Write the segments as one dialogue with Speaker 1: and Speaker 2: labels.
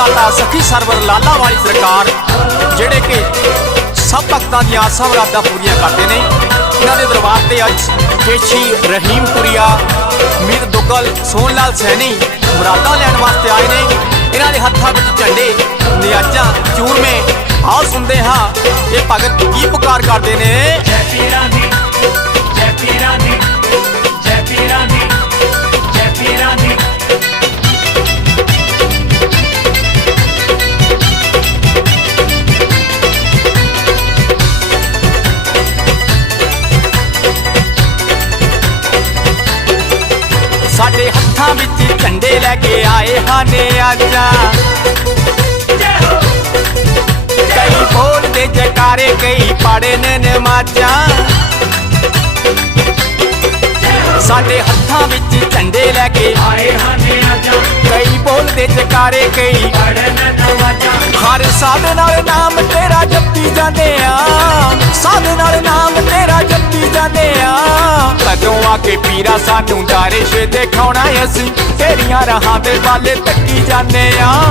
Speaker 1: ਦਾਤਾ ਸਖੀ ਸਰਵਰ ਲਾਲਾ ਵਾਲੀ ਸਰਕਾਰ, ਜਿਹੜੇ ਕਿ ਸਭ ਭਗਤਾਂ ਦੀਆਂ ਆਸਾਂ ਮੁਰਾਦਾਂ ਪੂਰੀਆਂ ਕਰਦੇ ਨੇ। ਇਹਨਾਂ ਦੇ ਦਰਬਾਰ ਤੇ ਅੱਜ ਕੇਸ਼ੀ ਰਹੀਮਪੁਰੀਆ ਮੀਰ ਦੁੱਗਲ ਸੋਹਣ ਲਾਲ ਸੈਣੀ ਮੁਰਾਦਾਂ ਲੈਣ ਵਾਸਤੇ ਆਏ ਨੇ। ਇਹਨਾਂ ਦੇ ਹੱਥਾਂ ਵਿੱਚ ਝੰਡੇ ਨਿਆਜ਼ਾਂ ਚੂਰਮੇ ਸਾਡੇ ਹੱਥਾਂ ਵਿੱਚ ਝੰਡੇ ਲੈ ਕੇ ਆਏ ਹਨ ਆਜਾ
Speaker 2: ਜੈ ਹੋ
Speaker 1: ਕਈ ਜਕਾਰੇ, ਕਈ ਪਾੜੇ ਨੇ ਨਮਾਜ਼ਾਂ। ਸਾਡੇ ਹੱਥਾਂ ਵਿੱਚ ਝੰਡੇ ਲੈ ਕੇ
Speaker 2: ਆਏ ਹਨ ਆਜਾ
Speaker 1: ਕਈ ਬੋਲਦੇ ਜਕਾਰੇ, ਕਈ
Speaker 2: ਪੜਨ ਨਵਾਜਾ
Speaker 1: ਹਰ ਸਾਧ ਨਾਲ ਨਾਮ ਤੇਰਾ ਕਦੋਂ ਆ ਕੇ ਪੀਰਾ? ਸਾਨੂੰ ਦਾਰਿਸ਼ ਦਿਖਾਉਣਾ ਅਸੀਂ। ਤੇਰੀਆਂ ਰਾਹਾਂ ਦੇ ਵਾਲੇ ਤੱਕੀ ਜਾਂਦੇ ਆ।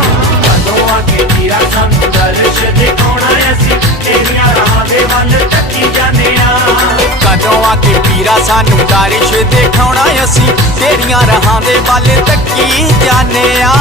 Speaker 2: ਕਦੋਂ ਆ ਕੇ ਪੀਰਾਂ? ਸਾਨੂੰ ਦਰਸ਼ ਦਿਖਾਉਣਾ ਅਸੀਂ। ਤੇਰੀਆਂ ਰਾਹਾਂ ਦੇ ਵੱਲ ਤੱਕੀ ਜਾਂਦੇ ਆ।
Speaker 1: ਕਦੋਂ ਆ ਕੇ ਪੀਰਾ? ਸਾਨੂੰ ਦਾਰਿਸ਼ ਦਿਖਾਉਣਾ ਅਸੀਂ। ਤੇਰੀਆਂ ਰਾਹਾਂ ਦੇ ਵੱਲ ਤੱਕੀ ਜਾਂਦੇ ਆ।